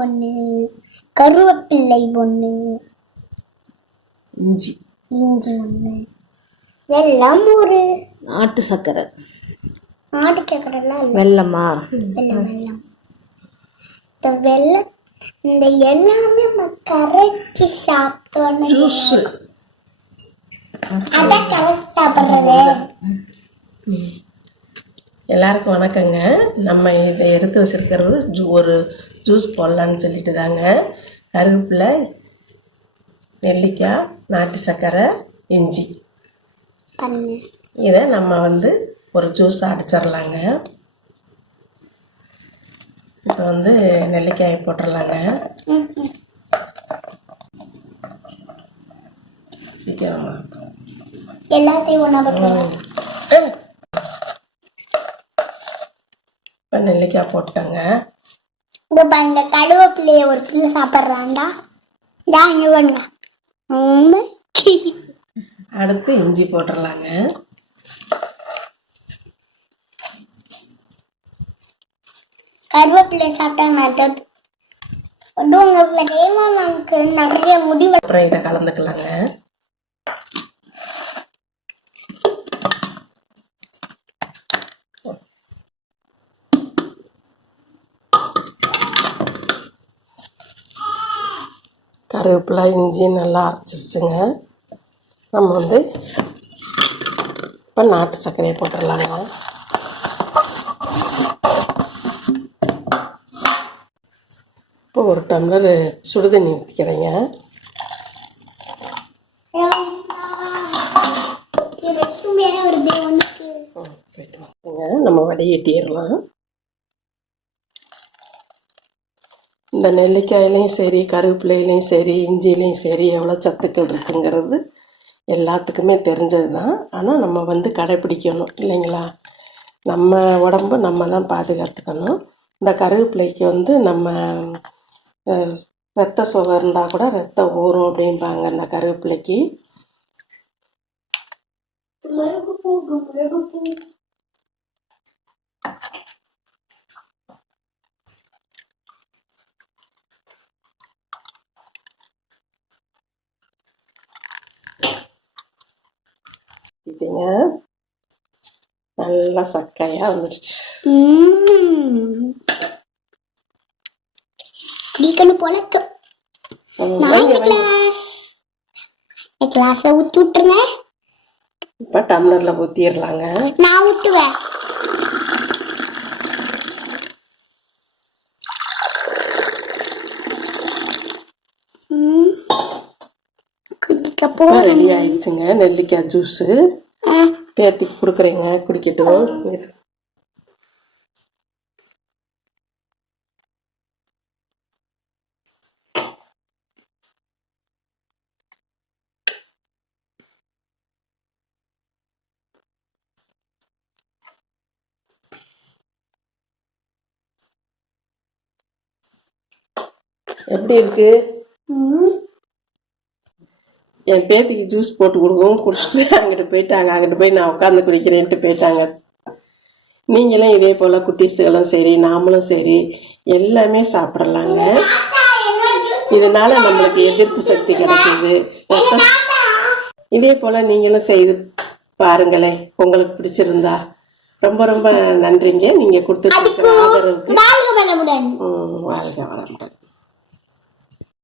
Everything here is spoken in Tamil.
ஒன்று கருவேப்பிள்ளை ஒன்று இஞ்சி. இஞ்சி ஒன்று வெல்லம் ஒரு நாட்டு சர்க்கரை. நாட்டு சக்கரெல்லாம் இல்லை. வெல்லமா? வெல்லம் வெல்லம். இந்த வெல்லம் இந்த எல்லாமே நம்ம கரைச்சி சாப்பிட்டோன்னு அதான் கரைச்சி சாப்பிட்றது. எல்லாருக்கும் வணக்கங்க. நம்ம இதை எடுத்து வச்சிருக்கிறது ஜூ ஒரு ஜூஸ் போடலான்னு சொல்லிட்டு தாங்க. கருவேப்பிலை நெல்லிக்காய் நாட்டு சர்க்கரை இஞ்சி. இதை நம்ம வந்து ஒரு ஜூஸ் அடிச்சிடலாங்க. இப்போ வந்து நெல்லிக்காயை போட்டுடலாங்க. சீக்கிரமா. எல்லாத்தையும் ஒன்றா இப்போ நெல்லிக்காய் போட்டேங்க இந்த பாருங்க கருவேப்பிலையை ஒரு பிள்ளை சாப்பிட்றான்டா. தான் உண்மை அடுத்து இஞ்சி போட்டுடலாங்க கருவேப்பிலை சாப்பிட்டா நல்லது. உங்க நமக்கு நிறைய முடி வள- அப்புறம் இதை கலந்துக்கலாங்க. கருவேப்பிலை இஞ்சி நல்லா அரைச்சிருச்சுங்க. நம்ம வந்து இப்போ நாட்டு சர்க்கரையை போட்டுடலாங்க. இப்போ ஒரு டம்ளர் சுடுதண்ணி ஊற்றிக்கிறேங்க போயிட்டு வாங்க நம்ம வடிகட்டிடலாம். இந்த நெல்லிக்காயிலையும் சரி கருவேப்பிலையிலையும் சரி இஞ்சிலையும் சரி எவ்வளோ சத்துக்கள் இருக்குங்கிறது எல்லாத்துக்குமே தெரிஞ்சது தான். ஆனால் நம்ம வந்து கடைப்பிடிக்கணும் இல்லைங்களா? நம்ம உடம்பு நம்ம தான் பாதுகாத்துக்கணும். இந்த கருவேப்பிலைக்கு வந்து நம்ம ரத்த சுகம் இருந்தால் கூட ரத்தம் ஊறும் அப்படிம்பாங்க இந்த கருவேப்பிலைக்கு. இதுங்க நல்லா சக்கையாக வந்துடுச்சு குடிக்கணும் போல இருக்கு. ம், நான் வைங்க, இந்த வைங்க. கிளாஸ் ஊற்றி விட்டுருங்க. இப்போ டம்ளரில் ஊற்றிடலாங்க நான் ஊற்றுவேன் ரெடி ஆயிடுச்சுங்க. நெல்லிக்காய் ஜூஸு பேத்திக்கு கொடுக்குறேங்க குடிக்கட்டும் எப்படி இருக்கு? என் பேத்திக்கு ஜூஸ் போட்டு கொடுக்கவும் குடிச்சிட்டு அங்கிட்டு போயிட்டாங்க. அங்கிட்டு போய் நான் உட்காந்து குடிக்கிறேன்ட்டு போயிட்டாங்க. நீங்களும் இதே போல் குட்டீஸுகளும் சரி நாமளும் சரி எல்லாமே சாப்பிடலாங்க. இதனால நம்மளுக்கு எதிர்ப்பு சக்தி கிடைக்குது. இதே போல் நீங்களும் செய்து பாருங்களேன். உங்களுக்கு பிடிச்சிருந்தா ரொம்ப ரொம்ப நன்றிங்க. நீங்கள் கொடுத்துட்டு ஆதரவுக்கு. வாழ்க வளமுடன்.